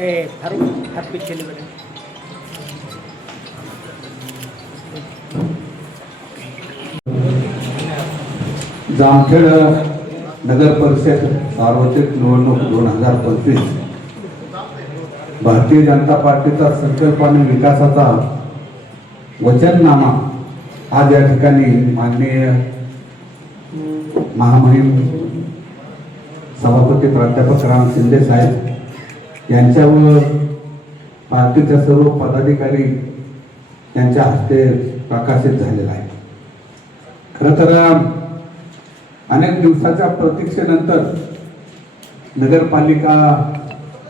ए फारूक हात जामखेड नगर परिषद सार्वत्रिक निवडणूक दोन हजार पंचवीस. भारतीय जनता पार्टीचा संकल्प आणि विकासाचा वचननामा आज या ठिकाणी माननीय महामहिम सभापती प्राध्यापक राम शिंदे साहेब यांच्यावर पार्टीच्या सर्व पदाधिकारी यांच्या हस्ते प्रकाशित झालेला आहे. खरं तर अनेक दिवसाच्या प्रतीक्षेनंतर नगरपालिका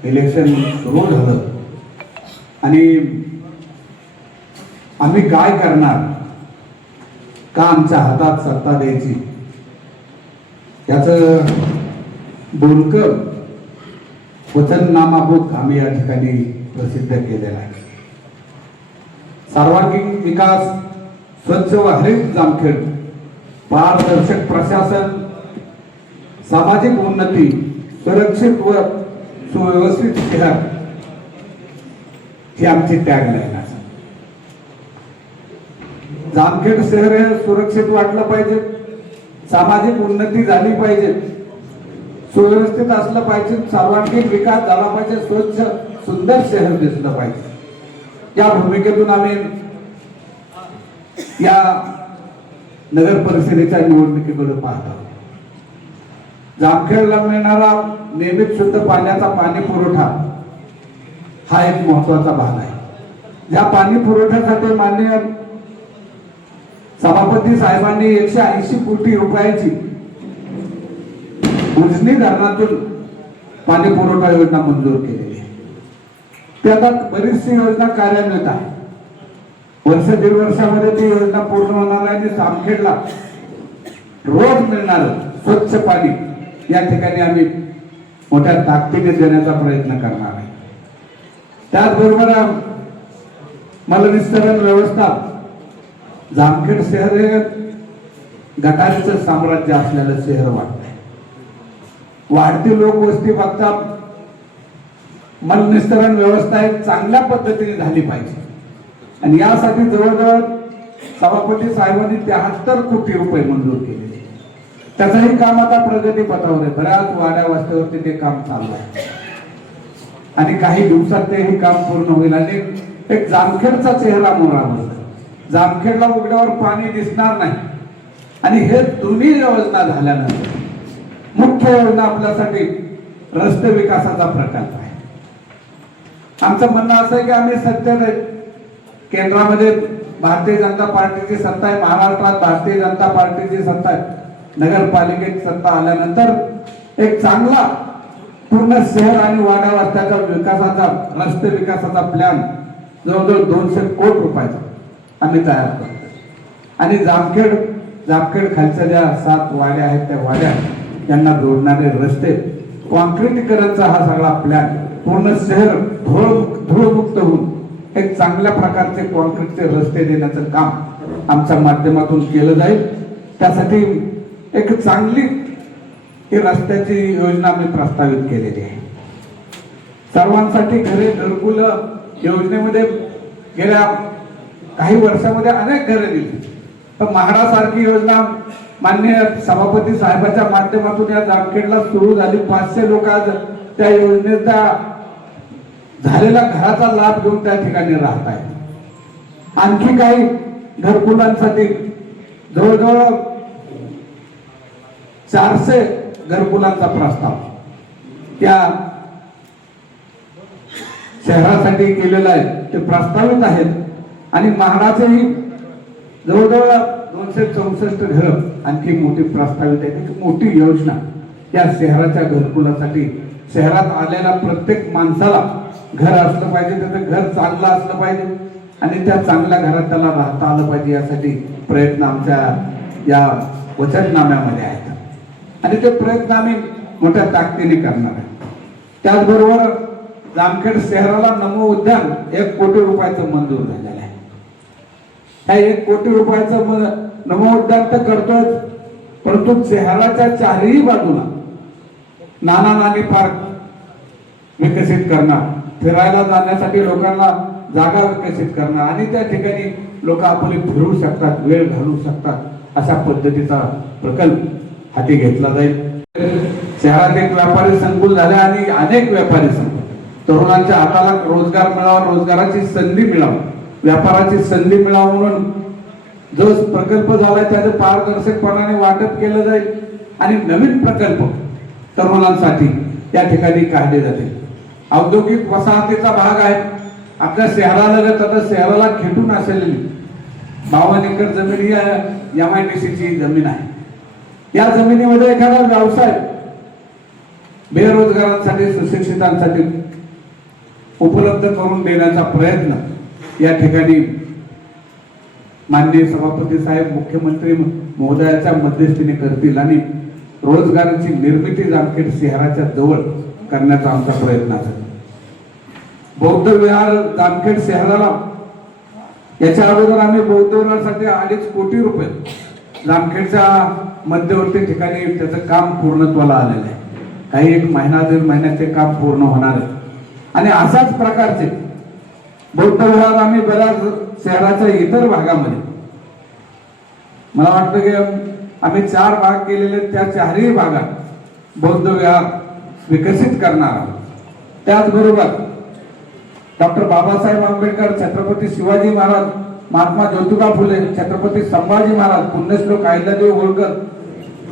इलेक्शन सुरू झालं. आणि आम्ही काय करणार? का आमच्या हातात सत्ता द्यायची? याचं बोलकं वचननामाभूत आम्ही या ठिकाणी प्रसिद्ध केलेला आहे. सर्वांगीण विकास स्वच्छ व हरित जामखेड पारदर्शक प्रशासन सामाजिक उन्नती सुरक्षित व सुव्यवस्थित शहर ही आमची टॅगलाईन आहे. जामखेड शहर हे सुरक्षित वाटलं पाहिजे सामाजिक उन्नती झाली पाहिजे सुव्यवस्थित असलं पाहिजे. सर्वांगीण विकास झाला पाहिजे. स्वच्छ सुंदर शहर दिसलं पाहिजे. या भूमिकेतून आम्ही या नगर परिषदेच्या निवडणुकीकडे पाहतो जामखेडला मिळणारा नियमित शुद्ध पाण्याचा पाणी पुरवठा हा एक महत्त्वाचा भाग आहे. या पाणी पुरवठ्यासाठी मान्य सभापती साहेबांनी एकशे ऐंशी कोटी रुपयाची उजनी धरणातून पाणी पुरवठा योजना मंजूर केलेली आहे. ती आता बरीचशी योजना कार्यान्वित आहे. वर्ष दीड वर्षामध्ये ती योजना पूर्ण होणार आहे आणि जामखेडला रोज मिळणार स्वच्छ पाणी या ठिकाणी आम्ही मोठ्या ताकदीने देण्याचा प्रयत्न करणार आहे. त्याचबरोबर मलनिस्तरण व्यवस्था. जामखेड शहर हे गटारीचं साम्राज्य असलेलं शहर वाटतं. वाढती लोकवस्ती बघता मलनिस्तरण व्यवस्था एक चांगल्या पद्धतीने झाली पाहिजे. आणि यासाठी जवळजवळ सभापती साहेबांनी त्र्याहत्तर कोटी रुपये मंजूर केले. त्याचंही काम आता प्रगतीपथावर आहे. बऱ्याच वाड्या वस्त्यावरती ते काम चालू आहे. आणि काही दिवसात तेही काम पूर्ण होईल. आणि एक जामखेडचा चेहरा मोरा जामखेडला उघड्यावर पाणी दिसणार नाही. आणि हे दोन्ही योजना झाल्यानंतर मुख्य योजना आपल्यासाठी रस्ते विकासाचा प्रकल्प आहे. आमचं म्हणणं असं आहे की आम्ही सत्तेत केंद्रामध्ये भारतीय जनता पार्टीची सत्ता आहे महाराष्ट्रात भारतीय जनता पार्टीची सत्ता आहे. नगरपालिकेत सत्ता आल्यानंतर एक चांगला पूर्ण शहर आणि वाड्यावर त्याचा विकासाचा रस्ते विकासाचा प्लॅन जवळजवळ दोनशे कोटी रुपयाचा आम्ही तयार करतो आणि जामखेड जामखेड खालच्या ज्या सात वाड्या आहेत त्या वाड्या त्यांना जोडणारे रस्ते. कॉन्क्रीटीकरणचा हा सगळा प्लॅन पूर्ण शहर धूळ धूळमुक्त होऊन एक चांगल्या प्रकारचे कॉन्क्रीटचे रस्ते देण्याचं काम आमच्या माध्यमातून केलं जाईल. त्यासाठी एक चांगली ही रस्त्याची योजना आम्ही प्रस्तावित केलेली आहे. सर्वांसाठी घरे घरकुल योजनेमध्ये गेल्या काही वर्षामध्ये अनेक घरे दिली. तर म्हाडासारखी योजना मान्य सभापती साहेबाच्या माध्यमातून या जामखेडला सुरू झाली. पाचशे लोक आज त्या योजनेचा झालेला घराचा लाभ घेऊन त्या ठिकाणी राहत आहे आणखी काही घरकुलांसाठी जवळजवळ चारशे घरकुलांचा प्रस्ताव त्या शहरासाठी केलेला आहे. ते प्रस्तावित आहेत. आणि महाडाचेही जवळजवळ दोनशे चौसष्ट घर आणखी मोठी प्रस्तावित आहे. एक मोठी योजना या शहराच्या घरकुलासाठी. शहरात आलेला प्रत्येक माणसाला घर असलं पाहिजे त्याचं घर चांगलं असलं पाहिजे आणि त्या चांगल्या घरात त्याला राहता आलं पाहिजे यासाठी प्रयत्न आमच्या या वचननाम्यामध्ये आहेत. आणि ते प्रयत्न आम्ही मोठ्या ताकदीने करणार आहे. त्याचबरोबर जामखेड शहराला नमो उद्यान एक कोटी रुपयाचं मंजूर झालेलं आहे. ह्या एक कोटी रुपयाचं म- तर करतोय परंतु शहराच्या चारही बाजूला नाना नानी पार्क विकसित करणार. फिरायला जाण्यासाठी लोकांना जागा विकसित करणार. आणि त्या ठिकाणी लोक आपले फिरू शकतात वेळ घालवू शकतात अशा पद्धतीचा प्रकल्प हाती घेतला जाईल. शहरात एक व्यापारी संकुल झाले आणि अनेक व्यापारी संकुल. तरुणांच्या हाताला रोजगार मिळावा रोजगाराची संधी मिळावी. व्यापाराची संधी मिळावं म्हणून जो प्रकल्प झालाय त्याचं पारदर्शकपणाने वाटप केलं जाईल. आणि नवीन प्रकल्प तरुणांसाठी या ठिकाणी काढले जातील. औद्योगिक वसाहतीचा भाग आहे. आपल्या शहरालगत आता शहराला खेटून असलेली बावन्न एकर जमीन ही एम आय डी ची जमीन आहे. या जमिनीमध्ये एखादा व्यवसाय बेरोजगारांसाठी सुशिक्षितांसाठी उपलब्ध करून देण्याचा प्रयत्न या ठिकाणी माननीय सभापती साहेब मुख्यमंत्री महोदयाच्या मध्यस्थीने करतील आणि रोजगाराची निर्मिती जामखेड शहराच्या जवळ करण्याचा आमचा प्रयत्न असेल बौद्ध विहार जामखेड शहराला याच्या अगोदर आम्ही बौद्ध विहारासाठी अडीच कोटी रुपये जामखेडच्या मध्यवर्ती ठिकाणी त्याचं काम पूर्णत्वाला आलेलं आहे. काही एक महिना दीड महिन्यात ते काम पूर्ण होणार आहे. आणि अशाच प्रकारचे बौद्ध विहार आम्ही बऱ्याच शहराच्या इतर भागामध्ये मला वाटतं की आम्ही चार भाग केलेले आहेत, त्या चारही भागात बौद्ध विहार विकसित करणार आहोत. त्याचबरोबर डॉक्टर बाबासाहेब आंबेडकर छत्रपती शिवाजी महाराज महात्मा ज्योतिबा फुले छत्रपती संभाजी महाराज पुण्यश्लोक अहिल्यादेवी होळकर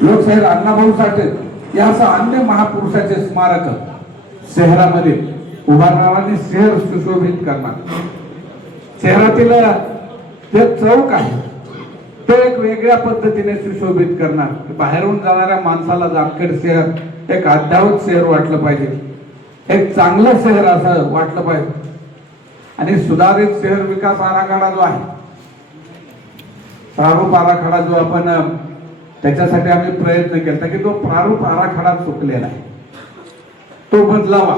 लोकशाहीर अण्णाभाऊ साठे यासह अन्य महापुरुषाचे स्मारक शहरामध्ये उभारणार आणि शहर सुशोभित करणार. शहरातील जे चौक आहे. तो एक वेगळ्या पद्धतीने सुशोभित करणार. बाहेरून जाणाऱ्या माणसाला जामखेड शहर एक अद्यावत शहर वाटलं पाहिजे. एक चांगलं शहर असं वाटलं पाहिजे. आणि सुधारित शहर विकास आराखडा जो आहे प्रारूप आराखडा जो आपण त्याच्यासाठी आम्ही प्रयत्न केला की तो प्रारूप आराखडा चुकलेला आहे. तो बदलावा.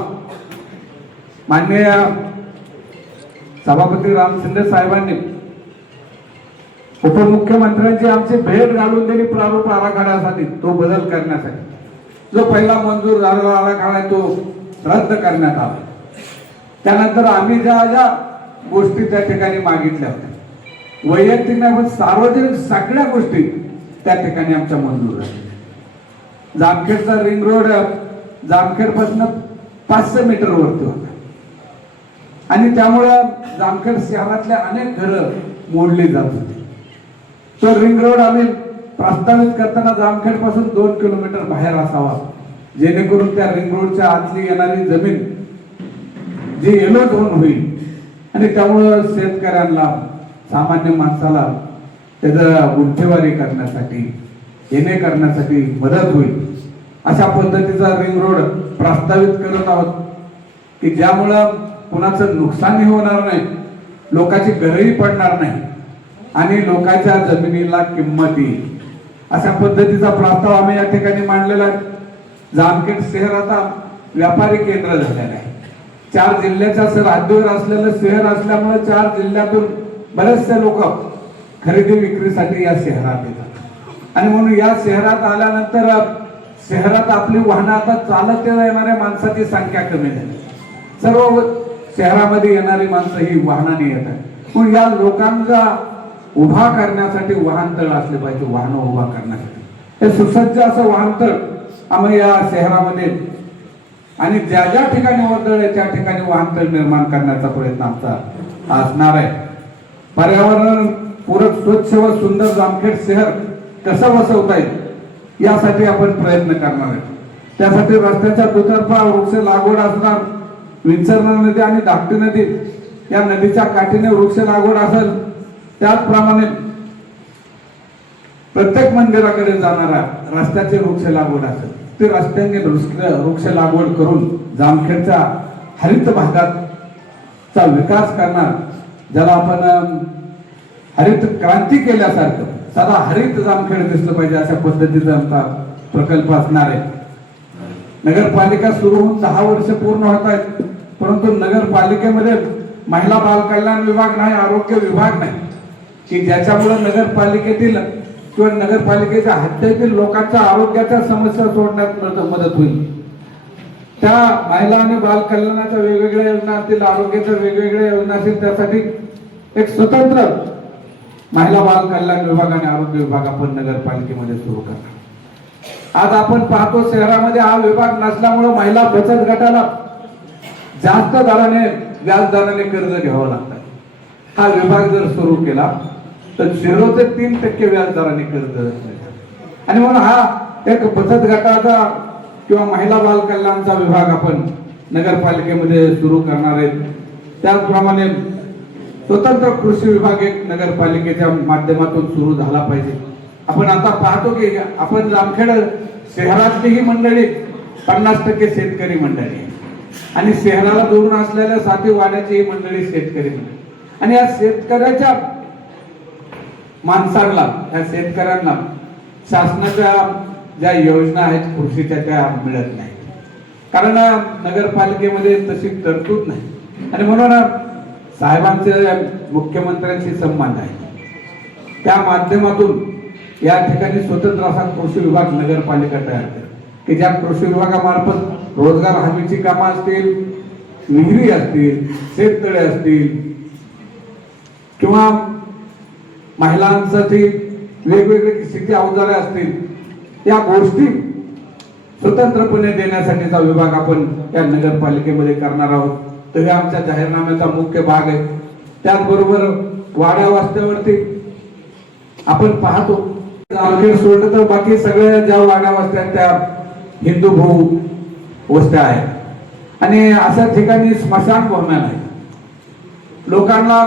माननीय सभापती राम शिंदे साहेबांनी उपमुख्यमंत्र्यांची आमची भेट घालून दिली प्रारूप आराखड्यासाठी तो बदल करण्यासाठी. जो पहिला मंजूर झालेला आराखडा आहे तो रद्द करण्यात आला. त्यानंतर आम्ही ज्या ज्या गोष्टी त्या ठिकाणी मागितल्या होत्या वैयक्तिक नाही पण सार्वजनिक सगळ्या गोष्टी त्या ठिकाणी आमच्या मंजूर झाल्या. जामखेडचा रिंग रोड जामखेडपासून पाचशे मीटर वरती होता. आणि त्यामुळं जामखेड शहरातल्या अनेक घरं मोडली जात होती. तो रिंग रोड आम्ही प्रस्तावित करताना जामखेडपासून दोन किलोमीटर बाहेर असावा. जेणेकरून त्या रिंग रोडच्या आतली येणारी जमीन जी येलो झोन होईल. आणि त्यामुळं शेतकऱ्यांना सामान्य माणसाला त्याचं गुंठेवारी करण्यासाठी येणे करण्यासाठी मदत होईल. अशा पद्धतीचा रिंग रोड प्रस्तावित करत आहोत. की ज्यामुळं कुणाचं नुकसानही होणार नाही लोकांची घरही पडणार नाही. आणि लोकांच्या जमिनीला किंमत येईल अशा पद्धतीचा प्रस्ताव आम्ही या ठिकाणी मांडलेला आहे. जामखेड शहर आता व्यापारी केंद्र झालेलं आहे. चार जिल्ह्याच्या सर हद्दीवर असलेलं शहर असल्यामुळे चार जिल्ह्यातून बरेचसे लोक खरेदी विक्रीसाठी या शहरात येतात. आणि म्हणून या शहरात आल्यानंतर शहरात आपली वाहनं आता चालत येणाऱ्या माणसाची संख्या कमी झाली. सर्व शहरामध्ये येणारी माणसं ही वाहनाने येतात. पण या लोकांचा उभा करण्यासाठी वाहनतळ असले पाहिजे वाहनं उभा करण्यासाठी. हे सुसज्ज असं वाहनतळ आम्ही या शहरामध्ये आणि ज्या ज्या ठिकाणी वर्दळ आहे त्या ठिकाणी वाहनतळ निर्माण करण्याचा प्रयत्न आमचा असणार आहे. पर्यावरण पूरक स्वच्छ व सुंदर जामखेड शहर कसं वसवता येईल यासाठी आपण प्रयत्न करणार आहे. त्यासाठी रस्त्याच्या दुतर्फा वृक्ष लागवड असणार विंचरणा नदी आणि धाकटी नदी या नदीच्या काठीने वृक्ष लागवड असेल त्याचप्रमाणे प्रत्येक मंदिराकडे जाणारा रस्त्याचे वृक्ष लागवड असेल ते रस्त्याने वृक्ष लागवड करून जामखेडच्या हरित भागाचा विकास करणार. ज्याला आपण हरित क्रांती केल्यासारखं सदा हरित जामखेड दिसलं पाहिजे अशा पद्धतीचा आमचा प्रकल्प असणार आहे. नगरपालिका सुरू होऊन दहा वर्ष पूर्ण होत आहेत. परंतु नगरपालिकेमध्ये महिला बालकल्याण विभाग नाही आरोग्य विभाग नाही. की ज्याच्यामुळे नगरपालिकेतील किंवा नगरपालिकेच्या हद्दीतील लोकांच्या आरोग्याच्या समस्या सोडण्यात मदत होईल. त्या महिला आणि बाल कल्याणाच्या वेगवेगळ्या योजना असतील आरोग्याच्या वेगवेगळ्या योजना असतील त्यासाठी एक स्वतंत्र महिला बाल कल्याण विभाग आणि आरोग्य विभाग आपण नगरपालिकेमध्ये सुरू करणार. आज आपण पाहतो शहरामध्ये हा विभाग नसल्यामुळे महिला बचत गटाला जास्त दराने व्याज दराने कर्ज घ्यावं लागतं. हा विभाग जर सुरू केला तर झिरो ते तीन टक्के व्याज दराने कर्ज आणि म्हणून हा एक बचत गटाचा किंवा महिला बालकल्याणचा विभाग आपण नगरपालिकेमध्ये सुरू करणार आहेत त्याचप्रमाणे स्वतंत्र कृषी विभाग एक नगरपालिकेच्या माध्यमातून सुरू झाला पाहिजे. आपण आता पाहतो की आपण जामखेड शहरातली ही मंडळी पन्नास टक्के शेतकरी मंडळी आणि शहराला जोडून असलेल्या साथी वाड्याची ही मंडळी शेतकरी मंडळी आणि या शेतकऱ्याच्या माणसांना या शेतकऱ्यांना शासनाच्या ज्या योजना आहेत कृषीच्या त्या मिळत नाही कारण नगरपालिकेमध्ये तशी तरतूद नाही. आणि म्हणून साहेबांचे मुख्यमंत्र्यांशी संबंध आहे त्या माध्यमातून या ठिकाणी स्वतंत्र असा कृषी विभाग नगरपालिका तयार करेल. की ज्या कृषी विभागामार्फत रोजगार हमीची कामं असतील विहिरी असतील शेततळे असतील किंवा महिलांसाठी वेगवेगळे शेती अवजारे असतील त्या गोष्टी स्वतंत्रपणे देण्यासाठीचा विभाग आपण या नगरपालिकेमध्ये करणार आहोत. तर हे आमच्या जाहीरनाम्याचा मुख्य भाग आहे. त्याचबरोबर वाड्या वस्त्यावरती आपण पाहतो. जामखेड सोडलं तर बाकी सगळ्या ज्या वाड्या वस्त्या त्या हिंदू भाऊ वस्त्या आहेत. आणि अशा ठिकाणी स्मशान स्मशानभूम्या नाही लोकांना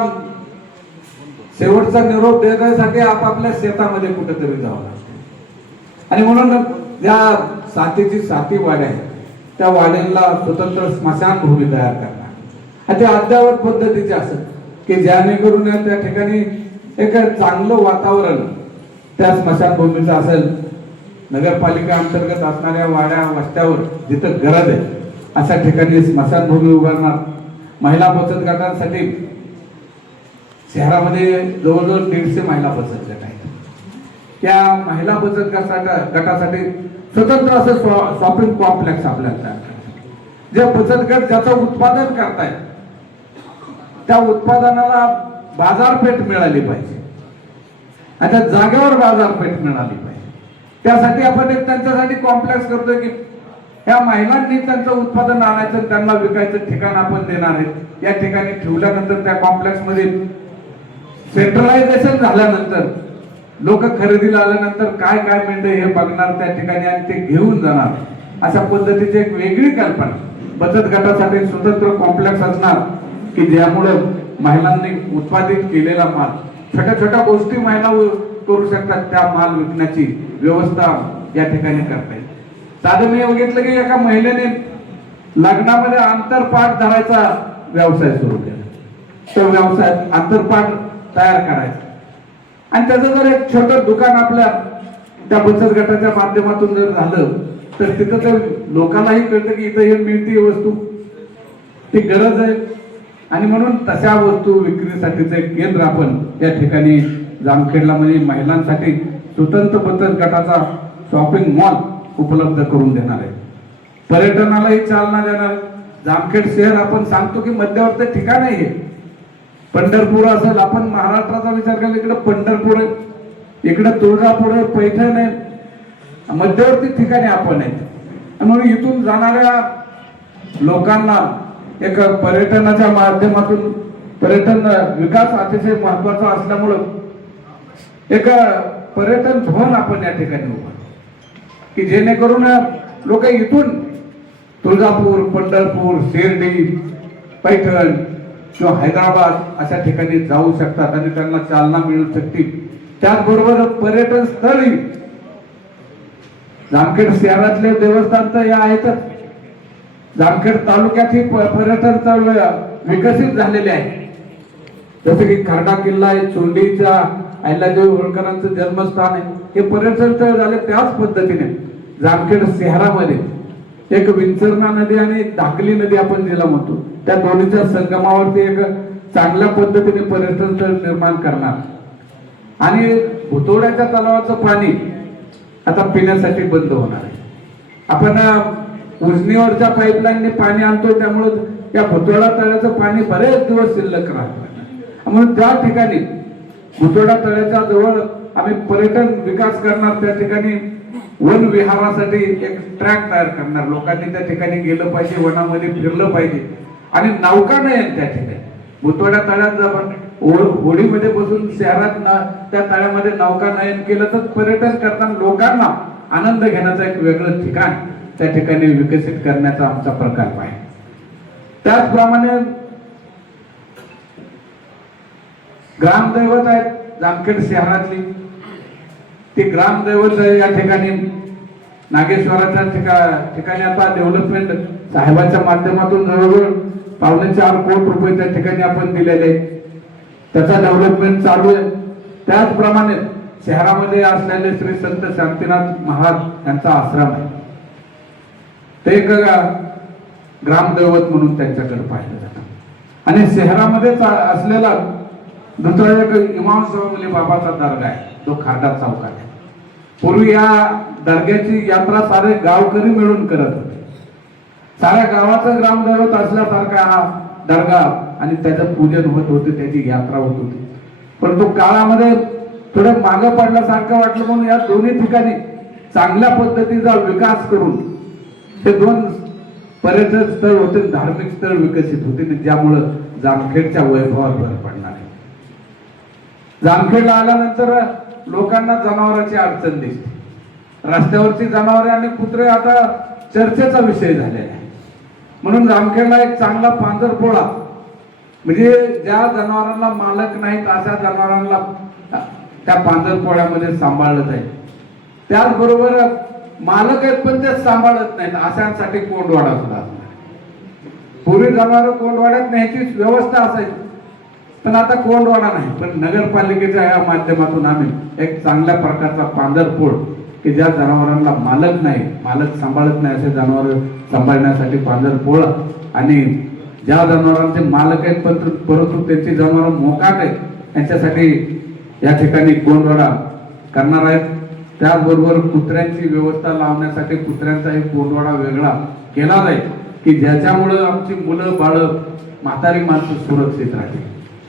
शेवटचा निरोप देण्यासाठी आपापल्या शेतामध्ये कुठेतरी जावं लागतं. आणि म्हणून ज्या साथीची साथी वाड्या आहेत त्या वाड्यांना स्वतंत्र स्मशानभूमी तयार करणार. आणि ते अद्यावत पद्धतीचे असत की जेणेकरून त्या ठिकाणी एक चांगलं वातावरण त्या स्मशानभूमीचं असेल. नगरपालिका अंतर्गत असणाऱ्या वाड्या वस्त्यावर जिथं गरज आहे अशा ठिकाणी स्मशानभूमी उभारणार. महिला बचत गटांसाठी शहरामध्ये जवळजवळ दीडशे महिला बचत गट आहेत. त्या महिला बचत गटासाठी गटासाठी स्वतंत्र असं शॉ- शॉपिंग कॉम्प्लेक्स आपल्याला जे बचत गट ज्याचं उत्पादन करतायत त्या उत्पादनाला बाजारपेठ मिळाली पाहिजे. आणि त्या जागेवर बाजारपेठ मिळाली पाहिजे. त्यासाठी आपण एक त्यांच्यासाठी कॉम्प्लेक्स करतोय की या महिलांनी त्यांचं उत्पादन आणायचं त्यांना विकायचं ठिकाण आपण देणार आहेत. या ठिकाणी ठेवल्यानंतर त्या कॉम्प्लेक्समध्ये सेंट्रलायझेशन झाल्यानंतर लोक खरेदीला आल्यानंतर काय काय मिळतं हे बघणार त्या ठिकाणी आणि ते घेऊन जाणार. अशा पद्धतीची एक वेगळी कल्पना. बचत गटासाठी स्वतंत्र कॉम्प्लेक्स असणार की ज्यामुळे महिलांनी उत्पादित केलेला माल छोट्या छोट्या गोष्टी महिला करू शकतात त्या माल विकण्याची व्यवस्था या ठिकाणी करता येईल. साधं मी बघितलं की एका महिलेने लग्नामध्ये आंतरपाठ धरायचा व्यवसाय सुरू केला. तो व्यवसाय आंतरपाठ तयार करायचं. आणि त्याचं जर एक छोटं दुकान आपल्या त्या बचत गटाच्या माध्यमातून जर झालं तर तिथं ते लोकांनाही कळतं की इथं हे मिळते वस्तू. ती गरज आहे. आणि म्हणून तशा वस्तू विक्रीसाठीचं एक केंद्र आपण या ठिकाणी जामखेडला म्हणजे महिलांसाठी स्वतंत्र बचत गटाचा शॉपिंग मॉल उपलब्ध करून देणार आहे. पर्यटनालाही चालना देणार जामखेड शहर आपण सांगतो की मध्यवर्ती ठिकाण आहे. पंढरपूर असेल आपण महाराष्ट्राचा विचार केला इकडे पंढरपूर आहे. इकडे तुळजापूर आहे पैठण आहे. मध्यवर्ती ठिकाणी आपण आहे आणि म्हणून इथून जाणाऱ्या लोकांना एक पर्यटनाच्या माध्यमातून पर्यटन विकास अतिशय महत्त्वाचा असल्यामुळं एक पर्यटन भवन आपण या ठिकाणी उभा की जेणेकरून लोक इथून तुळजापूर पंढरपूर शिर्डी पैठण किंवा हैदराबाद अशा ठिकाणी जाऊ शकतात आणि त्यांना चालना मिळू शकते त्याचबरोबर पर्यटन स्थळी जामखेड शहरातले देवस्थान तर या आहेतच. जामखेड तालुक्यात ही पर्यटन स्थळ विकसित झालेले आहे. जसं की खरडा किल्ला आहे चोंडीचा अहिल्यादेवी होळकरांचं जन्मस्थान आहे. हे पर्यटन स्थळ झाले त्याच पद्धतीने जामखेड शहरामध्ये. एक विंचरणा नदी आणि धाकली नदी आपण जिला म्हणतो. त्या दोन्हीच्या संगमावरती एक चांगल्या पद्धतीने पर्यटन स्थळ निर्माण करणार. आणि भुतोड्याच्या तलावाचं पाणी आता पिण्यासाठी बंद होणार आहे. आपण उजनीवरच्या पाईपलाईनने पाणी आणतो त्यामुळे या भुतोडा तळ्याचं पाणी बरेच दिवस शिल्लक राहतं म्हणून त्या ठिकाणी भुतोडा तळ्याच्या जवळ आम्ही पर्यटन विकास करणार त्या ठिकाणी वन विहारासाठी एक ट्रॅक तयार करणार. लोकांनी त्या ठिकाणी गेलं पाहिजे वनामध्ये फिरलं पाहिजे. आणि नौका नयन त्या ठिकाणी. भुतवाड्या तळ्यात जा आपण होळीमध्ये होडीमध्ये बसून शहरात ना त्या तळ्यामध्ये नौका नयन केलं तर पर्यटन करताना लोकांना आनंद घेण्याचं एक वेगळं ठिकाण त्या ठिकाणी विकसित करण्याचा आमचा प्रकल्प आहे. त्याचप्रमाणे ग्रामदैवत आहेत जामखेड शहरातली. ती ग्रामदैवत या ठिकाणी नागेश्वराच्या ठिका ठिकाणी आता डेव्हलपमेंट साहेबांच्या माध्यमातून जवळजवळ पावणे चार कोटी रुपये त्या ठिकाणी आपण दिलेले. त्याचा डेव्हलपमेंट चालू आहे. त्याचप्रमाणे शहरामध्ये असलेले श्री संत शांतीनाथ महाराज यांचा आश्रम आहे. ते एक ग्रामदैवत म्हणून त्यांच्याकडे पाहिलं जातं. आणि शहरामध्येच असलेला दुसरा एक इमाम मुली म्हणजे बाबाचा दर्गा आहे. तो खारडा चौकात आहे. पूर्वी या दर्ग्याची यात्रा सारे गावकरी मिळून करत साऱ्या गावाचा ग्रामदैवत असल्यासारखा हा दर्गा आणि त्याचं पूजन होत होते त्याची यात्रा होत होती. परंतु काळामध्ये थोडं मागं पडल्यासारखं वाटलं म्हणून या दोन्ही ठिकाणी चांगल्या पद्धतीचा विकास करून हे दोन पर्यटन स्थळ होते धार्मिक स्थळ विकसित होते ज्यामुळं जामखेडच्या वैभवात भर पडणार आहे. जामखेडला आल्यानंतर लोकांना जनावरांची अडचण दिसते. रस्त्यावरची जनावरे आणि कुत्रे आता चर्चेचा विषय झालेला आहे. म्हणून रामखेडला एक चांगला पांजरपोळा म्हणजे ज्या जनावरांना मालक नाहीत अशा जनावरांना त्या पांजरपोळ्यामध्ये सांभाळलं जाईल. त्याचबरोबर मालक आहेत पण ते सांभाळत नाहीत. अशांसाठी कोंडवाडा सुद्धा पूर्वी जनावर कोंडवाड्यात न्यायची व्यवस्था असायची. पण आता कोंडवाडा नाही. पण नगरपालिकेच्या या माध्यमातून आम्ही एक चांगल्या प्रकारचा पांजरपोळ की ज्या जनावरांना मालक नाही मालक सांभाळत नाही असे जनावर सांभाळण्यासाठी पांढरपोळ आणि ज्या जनावरांचे मालक आहेत पण परंतु त्यांची जनावर मोकाट आहेत त्यांच्यासाठी या ठिकाणी कोंडवाडा करणार आहेत. त्याचबरोबर कुत्र्यांची व्यवस्था लावण्यासाठी कुत्र्यांचा एक कोंडवाडा वेगळा केला जाईल की ज्याच्यामुळं आमची मुलं बाळं म्हातारी माणसं सुरक्षित राहतील.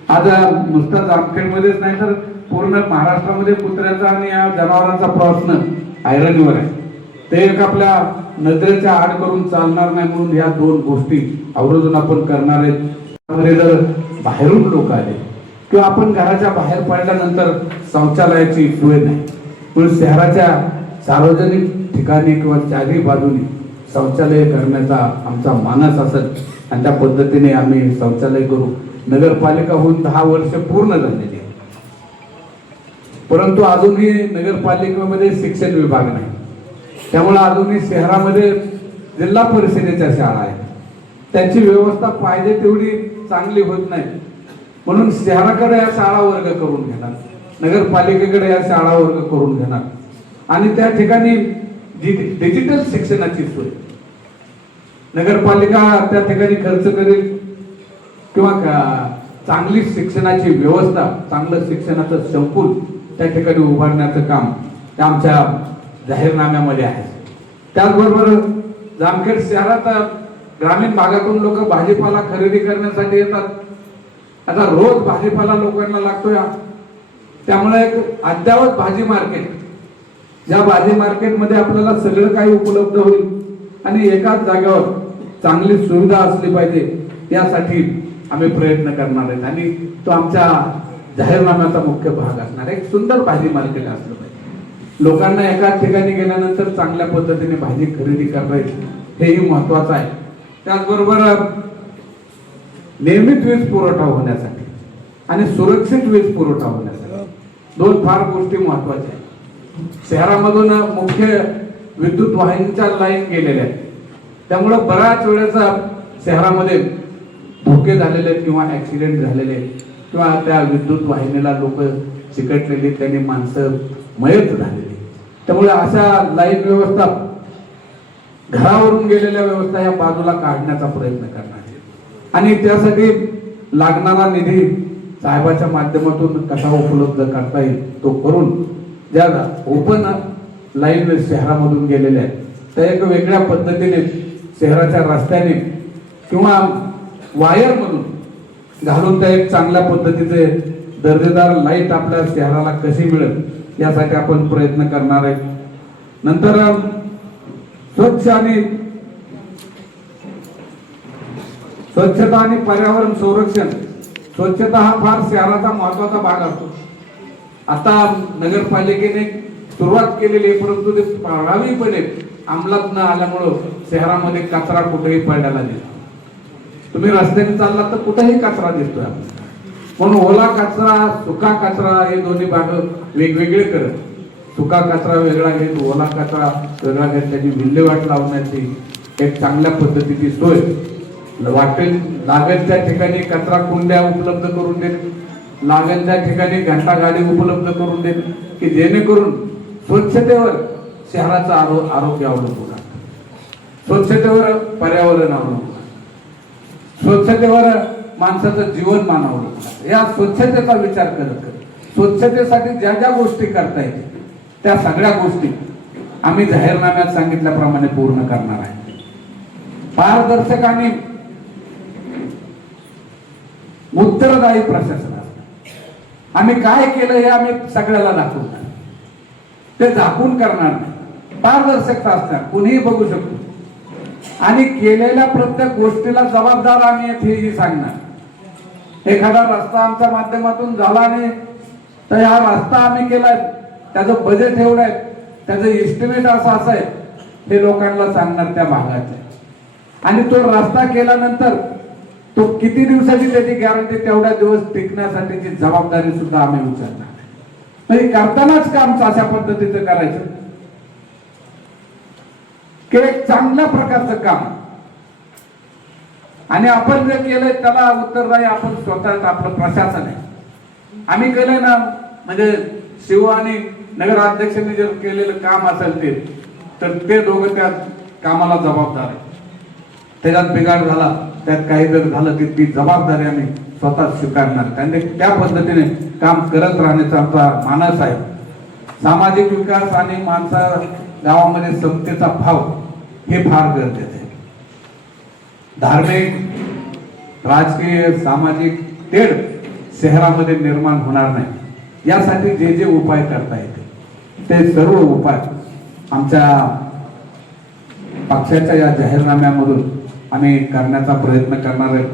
आज नुसतं जामखेडमध्येच नाही तर पूर्ण महाराष्ट्रामध्ये कुत्र्याचा आणि या जनावरांचा प्रश्न ऐरणीवर आहे. ते एक आपल्या नजरेच्या आड करून चालणार नाही म्हणून या दोन गोष्टी आवर्जून आपण करणार आहेत. त्यामध्ये जर बाहेरून लोक आले किंवा आपण घराच्या बाहेर पडल्यानंतर शौचालयाची सोय नाही म्हणून शहराच्या सार्वजनिक ठिकाणी किंवा चारही बाजूनी शौचालय करण्याचा आमचा मानस असत आणि त्या पद्धतीने आम्ही शौचालय करू. नगरपालिका होऊन दहा वर्ष पूर्ण झाले परंतु अजूनही नगरपालिकेमध्ये शिक्षण विभाग नाही. त्यामुळे अजूनही शहरामध्ये जिल्हा परिषदेच्या शाळा आहेत. त्यांची व्यवस्था पाहिजे तेवढी चांगली होत नाही. म्हणून शहराकडे या शाळा वर्ग करून घेणार. नगरपालिकेकडे या शाळा वर्ग करून घेणार. आणि त्या ठिकाणी डि- डिजिटल शिक्षणाची सोय नगरपालिका त्या ठिकाणी खर्च करेल किंवा का- चांगली शिक्षणाची व्यवस्था चांगलं शिक्षणाचं संकुल त्या ठिकाणी उभारण्याचं काम आमच्या जाहीरनाम्यामध्ये आहे. त्याचबरोबर जामखेड शहरात ग्रामीण भागातून लोक भाजीपाला खरेदी करण्यासाठी येतात. आता रोज भाजीपाला लोकांना लागतोय. त्यामुळे एक अद्यावत भाजी मार्केट ज्या भाजी मार्केटमध्ये आपल्याला सगळं काही उपलब्ध होईल आणि एकाच जागेवर चांगली सुविधा असली पाहिजे यासाठी आम्ही प्रयत्न करणार आहेत. आणि तो आमच्या जाहीरनाम्याचा मुख्य भाग असणार आहे. एक सुंदर भाजी मार्केट असलं पाहिजे. लोकांना एकाच ठिकाणी गेल्यानंतर चांगल्या पद्धतीने भाजी खरेदी करता येईल. हेही महत्वाचं आहे. त्याचबरोबर नियमित वीज पुरवठा होण्यासाठी आणि सुरक्षित वीज पुरवठा होण्यासाठी दोन फार गोष्टी महत्त्वाच्या आहेत. शहरामधून मुख्य विद्युत वाहिनीच्या लाईन गेलेल्या आहेत. त्यामुळं बऱ्याच वेळेचा शहरामध्ये धोके झालेले आहेत किंवा ऍक्सिडेंट झालेले आहेत. किंवा त्या विद्युत वाहिनीला लोक चिकटलेली त्यांनी माणसं मयत झालेली त्यामुळे अशा लाइट व्यवस्था घरावरून गेलेल्या व्यवस्था या बाजूला काढण्याचा प्रयत्न करणार आहे. आणि त्यासाठी लागणारा निधी साहेबाच्या माध्यमातून कसा उपलब्ध करता येईल तो करून ज्या ओपन लाईन शहरामधून गेलेल्या आहेत त्या एक वेगळ्या पद्धतीने शहराच्या रस्त्याने किंवा वायरमधून घालून त्या एक चांगल्या पद्धतीचे दर्जेदार लाइट आपल्या शहराला कशी मिळेल यासाठी आपण प्रयत्न करणार आहे. नंतर स्वच्छ आणि स्वच्छता आणि पर्यावरण संरक्षण. स्वच्छता हा फार शहराचा महत्त्वाचा भाग असतो. आता नगरपालिकेने सुरुवात केलेली आहे परंतु ते प्रभावीपणे अंमलात न आल्यामुळं शहरामध्ये कचरा कुठेही पडलेला दिला तुम्ही रस्त्याने चाललात तर कुठेही कचरा दिसतोय. म्हणून ओला कचरा सुका कचरा हे दोन्ही भाग वेगवेगळे करत. सुका कचरा वेगळा घेत ओला कचरा वेगळा घेत त्याची विल्हेवाट लावण्याची एक चांगल्या पद्धतीची सोय. वाटेल लागेल त्या ठिकाणी कचरा कुंड्या उपलब्ध करून देत. लागेल त्या ठिकाणी घंटा गाडी उपलब्ध करून देत की जेणेकरून स्वच्छतेवर शहराचं आरो आरोग्य अवलंबून स्वच्छतेवर पर्यावरण अवलंबून. स्वच्छतेवर माणसाचं जीवनमान मानवलं या स्वच्छतेचा विचार करत करत स्वच्छतेसाठी ज्या ज्या गोष्टी करता येतील त्या सगळ्या गोष्टी आम्ही जाहीरनाम्यात सांगितल्याप्रमाणे पूर्ण करणार आहे. पारदर्शक आणि उत्तरदायी प्रशासन आम्ही काय केलं हे आम्ही सगळ्याला दाखवणार ते झाकून करणार नाही. पारदर्शकता असणार कुणीही बघू शकतो. आणि केलेल्या प्रत्येक गोष्टीला जबाबदार आम्ही आहेत हेही सांगणार. एखादा रस्ता आमच्या माध्यमातून झाला नाही तर हा रस्ता आम्ही केलाय. त्याचं बजेट एवढं आहे. त्याचं इस्टिमेट असं असं आहे. हे लोकांना सांगणार त्या भागाचे आणि तो रस्ता केल्यानंतर तो किती दिवसाची त्याची गॅरंटी तेवढ्या दिवस टिकण्यासाठीची जबाबदारी सुद्धा आम्ही उचलणार. म्हणजे करतानाच काम अशा पद्धतीचं करायचं. की एक चांगल्या प्रकारचं काम. आणि आपण जे केलंय त्याला उत्तरदायी आपण स्वतः आपलं प्रशासन आहे. आम्ही केलंय ना म्हणजे शिव आणि नगराध्यक्षांनी जर केलेलं काम असेल ते तर ते दोघं त्या कामाला जबाबदार आहे त्याच्यात बिघाड झाला त्यात काही जर झालं की ती जबाबदारी आम्ही स्वतः स्वीकारणार. त्यांनी त्या पद्धतीने काम करत राहण्याचा आमचा मानस आहे. सामाजिक विकास आणि माणसा गावामध्ये समतेचा भाव. हे फार गरजेचं आहे. धार्मिक राजकीय सामाजिक तेढ शहरामध्ये निर्माण होणार नाही. यासाठी जे जे उपाय करता येते ते सर्व उपाय आमच्या पक्षाच्या या जाहीरनाम्यामधून आम्ही करण्याचा प्रयत्न करणार आहे.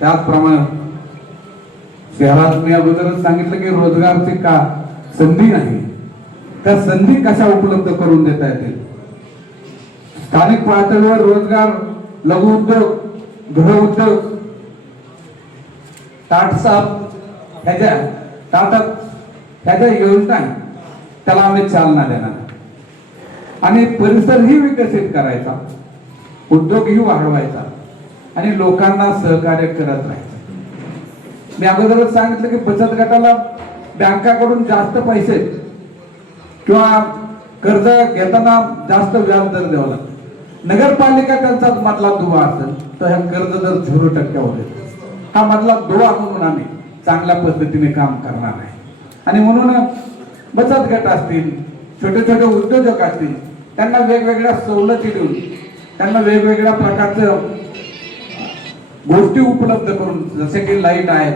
त्याचप्रमाणे शहरात मी अगोदरच सांगितलं की रोजगारची का संधी नाही त्या संधी कशा उपलब्ध करून देता येतील? स्थानिक पातळीवर रोजगार लघु उद्योग गृह उद्योग ताटसाप ह्याच्या टाटा ह्याच्या योजना त्याला आम्ही चालना देणार. आणि परिसरही विकसित करायचा. उद्योगही वाढवायचा. आणि लोकांना सहकार्य करत राहायचं. मी अगोदरच सांगितलं की बचत गटाला बँकाकडून जास्त पैसे किंवा कर्ज घेताना जास्त व्याज दर द्यावा लागतो. नगरपालिका त्यांचा मधला दुवा असेल तर ह्या कर्ज दर झिरो टक्क्यावर येतो. हा मधला दुवा म्हणून आम्ही चांगल्या पद्धतीने काम करणार आहे. आणि म्हणून बचत गट असतील छोटे छोटे उद्योजक असतील त्यांना वेगवेगळ्या सवलती देऊन त्यांना वेगवेगळ्या प्रकारचं गोष्टी उपलब्ध करून जसे की लाइट आहे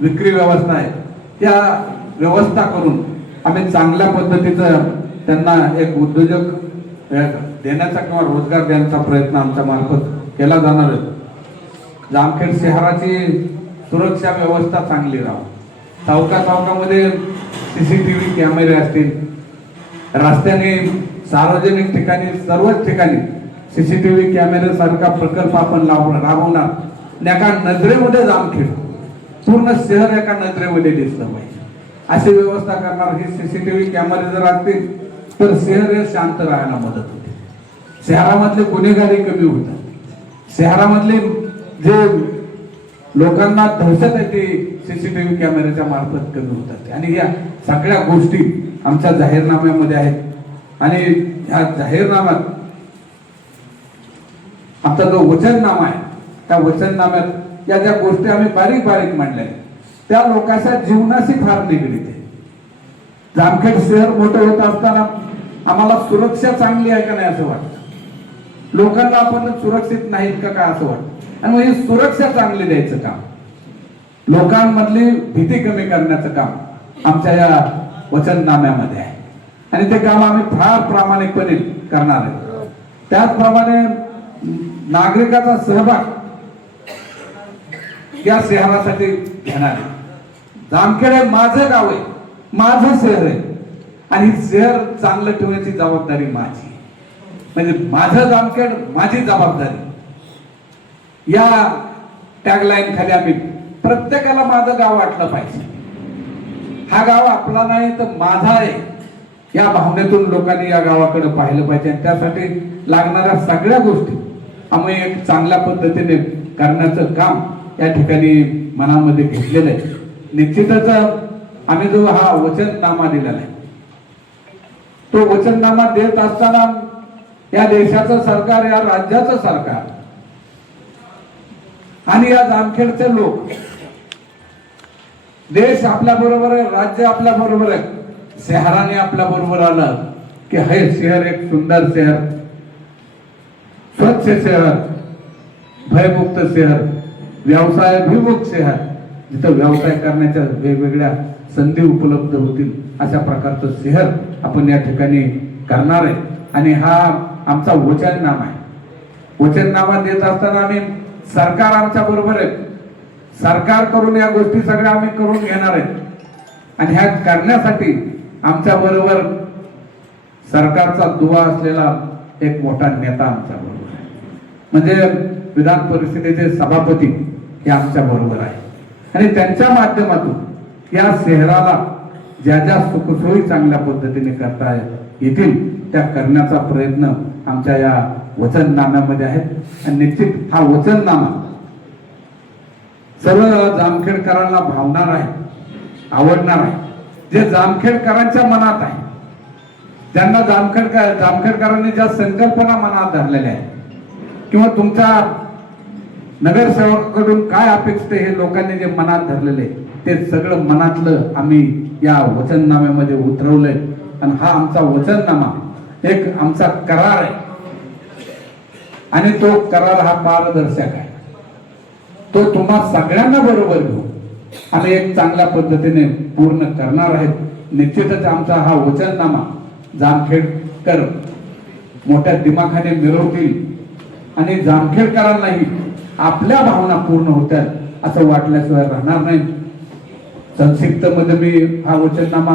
विक्री व्यवस्था आहे त्या व्यवस्था करून आम्ही चांगल्या पद्धतीचं त्यांना एक उद्योजक देण्याचा किंवा रोजगार देण्याचा प्रयत्न आमच्या मार्फत केला जाणार आहे. जामखेड शहराची सुरक्षा व्यवस्था चांगली राहावं चौका चौकामध्ये व्ही कॅमेरे असतील. रस्त्याने सार्वजनिक ठिकाणी सर्वच ठिकाणी सी सी टी व्ही कॅमेऱ्यासारखा प्रकल्प आपण लाव- राबवणार. आणि एका नजरेमध्ये जामखेड. पूर्ण शहर एका नजरेमध्ये दिसलं पाहिजे. अशी व्यवस्था करणार हे व्ही कॅमेरे जर असतील तर शहर हे शांत राहायला मदत होते. शहरामधले गुन्हेगारी कमी होतात. शहरामधले जे लोकांना दहशत आहे सीसीटीव्ही कॅमेऱ्याच्या मार्फत कमी होतात. आणि या सगळ्या गोष्टी आमच्या जाहीरनाम्यामध्ये आहेत. आणि ह्या जाहीरनाम्यात आमचा जो वचननामा आहे त्या वचननाम्यात या ज्या गोष्टी आम्ही बारीक बारीक मांडल्या आहेत, त्या लोकांच्या जीवनाशी फार निगडीत आहे जामखेड शहर मोठं होत असताना आम्हाला सुरक्षा चांगली आहे का नाही असं वाटतं? लोकांना आपण सुरक्षित नाहीत का काय असं वाटतं? आणि मग ही सुरक्षा चांगली द्यायचं काम. लोकांमधली भीती कमी करण्याचं काम आमच्या या वचननाम्यामध्ये आहे. आणि ते काम आम्ही फार प्रामाणिकपणे करणार आहे. त्याचप्रमाणे नागरिकाचा सहभाग या शहरासाठी घेणार आहे. जामखेड हे माझं गाव आहे. माझं शहर आहे. आणि शहर चांगलं ठेवण्याची जबाबदारी माझी. म्हणजे माझं जामखेड माझी जबाबदारी. या टॅगलाईन खाली आम्ही प्रत्येकाला माझं गाव वाटलं पाहिजे. हा गाव आपला नाही तर माझा आहे. या भावनेतून लोकांनी या गावाकडे पाहिलं पाहिजे. आणि त्यासाठी लागणाऱ्या सगळ्या गोष्टी आम्ही एक चांगल्या पद्धतीने करण्याचं काम या ठिकाणी मनामध्ये घेतलेलं आहे. निश्चितच आम्ही जो हा वचननामा दिलेला आहे. तो वचननामा देत असताना या देशाचं सरकार या राज्याचं सरकार आणि या जामखेडचे लोक देश आपल्या बरोबर आहे राज्य आपल्या बरोबर आहे शहराने आपल्या बरोबर आलं की हे शहर एक सुंदर शहर स्वच्छ शहर भयमुक्त शहर व्यवसाय व्यवसायाभिमुख शहर जिथं व्यवसाय करण्याच्या वेगवेगळ्या संधी उपलब्ध होतील अशा प्रकारचं शहर आपण या ठिकाणी करणार आहे. आणि हा आमचा वचननामा आहे. वचननामा देत असताना आम्ही सरकार आमच्या बरोबर आहे सरकार करून या गोष्टी सगळ्या आम्ही करून घेणार आहेत. आणि ह्या करण्यासाठी आमच्या बरोबर सरकारचा दुवा असलेला एक मोठा नेता आमच्या बरोबर आहे. म्हणजे विधान परिषदेचे सभापती हे आमच्या बरोबर आहे. आणि त्यांच्या माध्यमातून या शहराला ज्या ज्या सुखसोयी चांगल्या पद्धतीने करता येतील त्या करण्याचा प्रयत्न आमच्या या वचननाम्यामध्ये आहे आणि निश्चित हा वचननामा सर्व जामखेडकरांना भावणार आहे आवडणार आहे. जे जामखेडकरांच्या मनात आहे ज्यांना जामखेडकर जामखेडकरांनी ज्या संकल्पना मनात धरलेल्या आहेत किंवा तुमच्या नगरसेवकाकडून काय अपेक्षित हे लोकांनी जे मनात धरलेले ते सगळं मनातलं आम्ही या वचननाम्यामध्ये उतरवलंय. आणि हा आमचा वचननामा एक आमचा करार आहे. आणि तो करार हा पारदर्शक आहे. तो तुम्हा सगळ्यांना बरोबर घेऊ आम्ही एक चांगल्या पद्धतीने पूर्ण करणार आहेत. निश्चितच आमचा हा वचननामा जामखेडकर मोठ्या दिमाखाने मिरवतील आणि जामखेडकरांनाही आपल्या भावना पूर्ण होत्या असं वाटल्याशिवाय राहणार नाही. संक्षिप्त मध्ये मी हा वचननामा